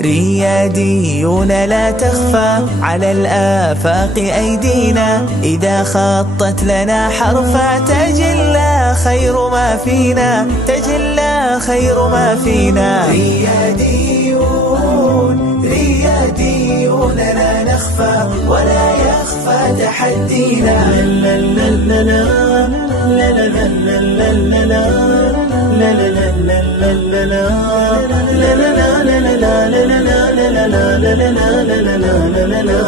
رياديون لا تخفى على الآفاق أيدينا، إذا خطت لنا حرفا تجلى خير ما فينا، تجلى خير ما فينا. رياديون لا نخفى ولا يخفى تحدينا. لا لا لا لا لا لا لا لا لا لا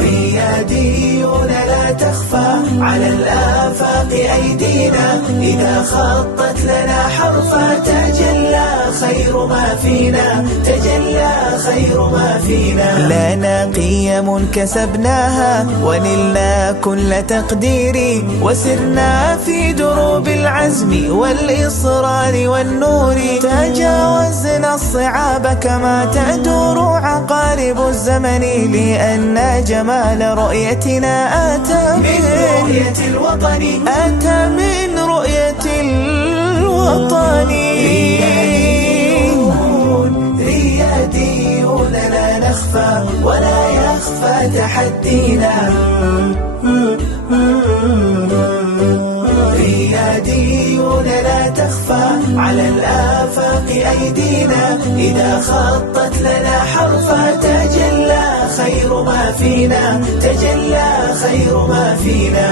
رياديون لا تخفى على الآفاق أيدينا، إذا خطت لنا حرفا تجلى خير ما فينا، تجلى خير ما فينا. لنا قيم كسبناها ونلنا كل تقدير، وسرنا في دروب العزم والإصرار والنور، تجاوزنا الصعاب كما تدور عقارب الزمن، لأن جمال رؤيتنا آتى من رؤية الوطن، آتى من رؤية الوطن. رياديون لا نخفى ولا يخفى تحدينا. رياديون لا تخفى على الآفاق أيدينا، إذا خطت لنا حرفا تجلى خير ما فينا، تجلى خير ما فينا.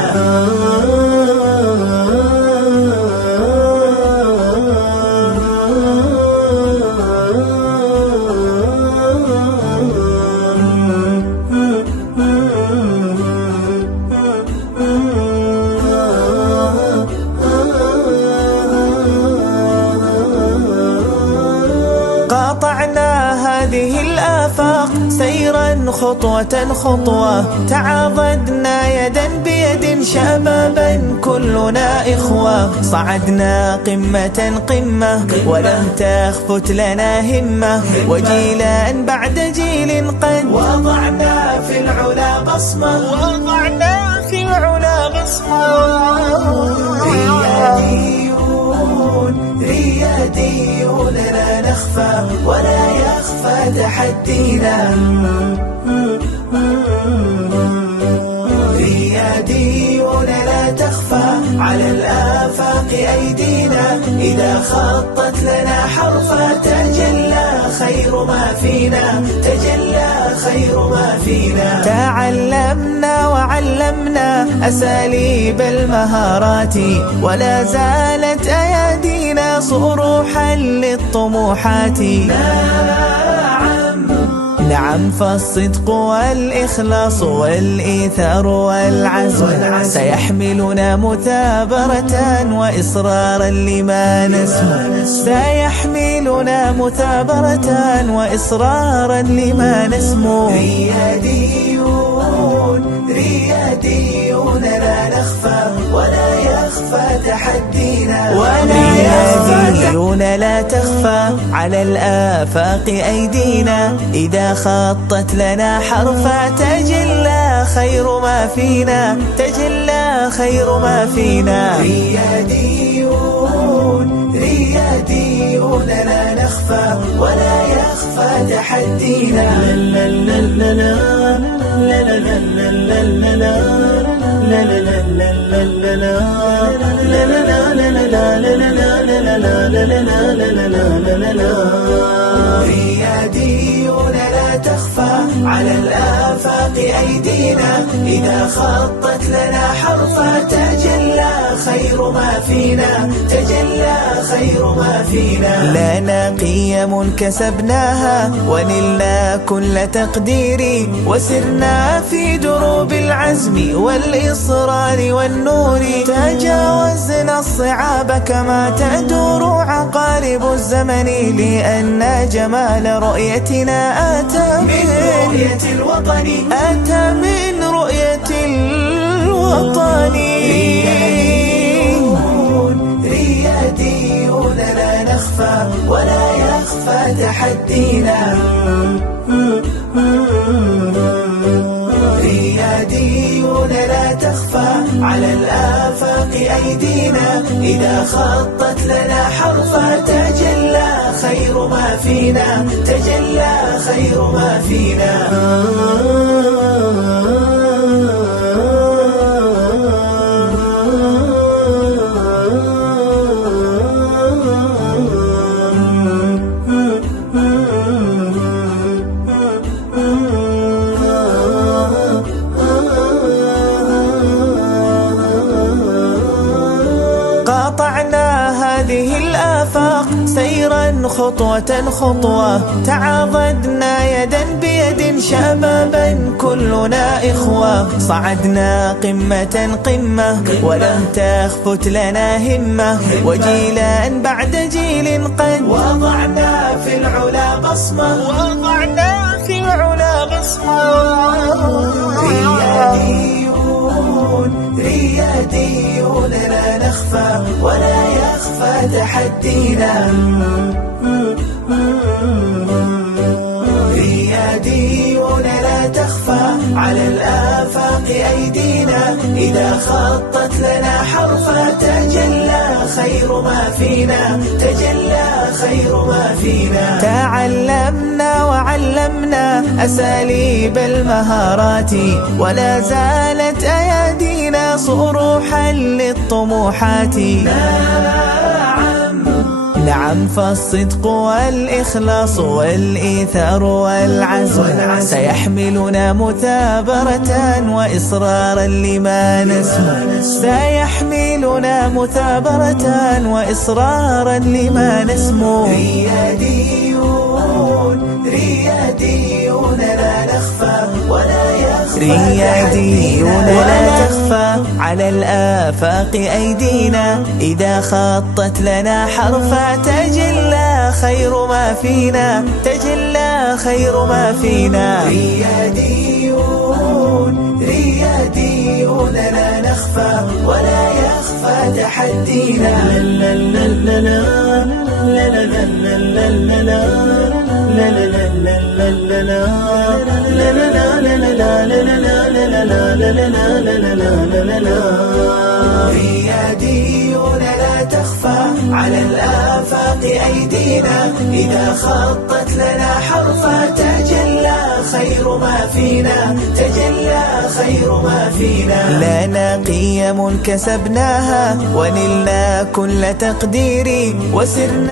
قاطعنا هذه الآفاق سيرا خطوة خطوة، تعاضدنا يدا بيد شبابا كلنا إخوة، صعدنا قمة قمة ولم تخفت لنا همة، وجيلا بعد جيل قد وضعنا في العلا بصمة، وضعنا في العلا بصمة. رياديون لا نخفى ولا يخفى تحدينا. رياديون لا تخفى على الآفاق أيدينا، إذا خطت لنا حرفا تجلى خير ما فينا، تجلى خير ما فينا. تعلمنا وعلمنا أساليب المهارات، ولا زالت أيادينا صروحا للطموحات. نعم فالصدق والإخلاص والإيثار والعزم سيحملنا مثابرة وإصرارا لما نسمو، سيحملنا مثابرة وإصرارا لما نسمو. رياديون لا نخفى ولا يخفى تحدينا. رياديون لا تخفى على الآفاق أيدينا، إذا خطت لنا حرفا تجلى خير ما فينا، تجلى خير ما فينا. رياديون لا نخفى ولا يخفى تحدينا. لا لا لا لا لا لا لا لا لا لا لا. رياديون لا تخفى على الآفاق أيدينا، إذا خطت لنا حرفا تجلى خير ما فينا، تجلى خير ما فينا. لنا قيم كسبناها ونلنا كل تقدير، وسرنا في دروب العزم والإصرار والنور، تجاوزنا الصعاب كما تدور عقارب الزمن، لأن جمال رؤيتنا آتى من رؤية الوطن، آتى من رؤية الوطن. رياديون لا نخفى ولا يخفى تحدينا. رياديون لا تخفى على الآفاق أيدينا، إذا خطت لنا حرفا تجلى خير ما فينا، تجلى خير ما فينا. قاطعنا هذه الآفاق سيرا خطوة خطوة، تعاضدنا يدا بيد شبابا كلنا إخوة، صعدنا قمة قمة ولم تخفت لنا همة، وجيلا بعد جيل قد وضعنا في العلا بصمة، وضعنا في العلا بصمة. رياديون لا نخفى ولا يخفى تحدينا، رياديون لا تخفى على الآفاق أيدينا، إذا خطت لنا حرفا تجلى خير ما فينا، تجلى خير ما فينا. تعلمنا وعلمنا أساليب المهارات، ولا زالت أيادينا صروحا للطموحات. نعم فالصدق والإخلاص والإيثار والعزم سيحملنا مثابرة وإصرارا لما نسمو، سيحملنا مثابرة وإصرارا لما نسمو. رياديون لا نخفى ولا يخفى، رياديون لا تخفى على الآفاق أيدينا، إذا خطت لنا حرفا تجلى خير ما فينا، تجلى خير ما فينا. رياديون لا نخفى ولا يخفى تحدينا. رياديون لا تخفى على الآفاق أيدينا، إذا خطت لنا حرفا تجلى خير ما فينا، تجلى خير ما فينا. لنا قيم كسبناها ونلنا كل تقدير، وسرنا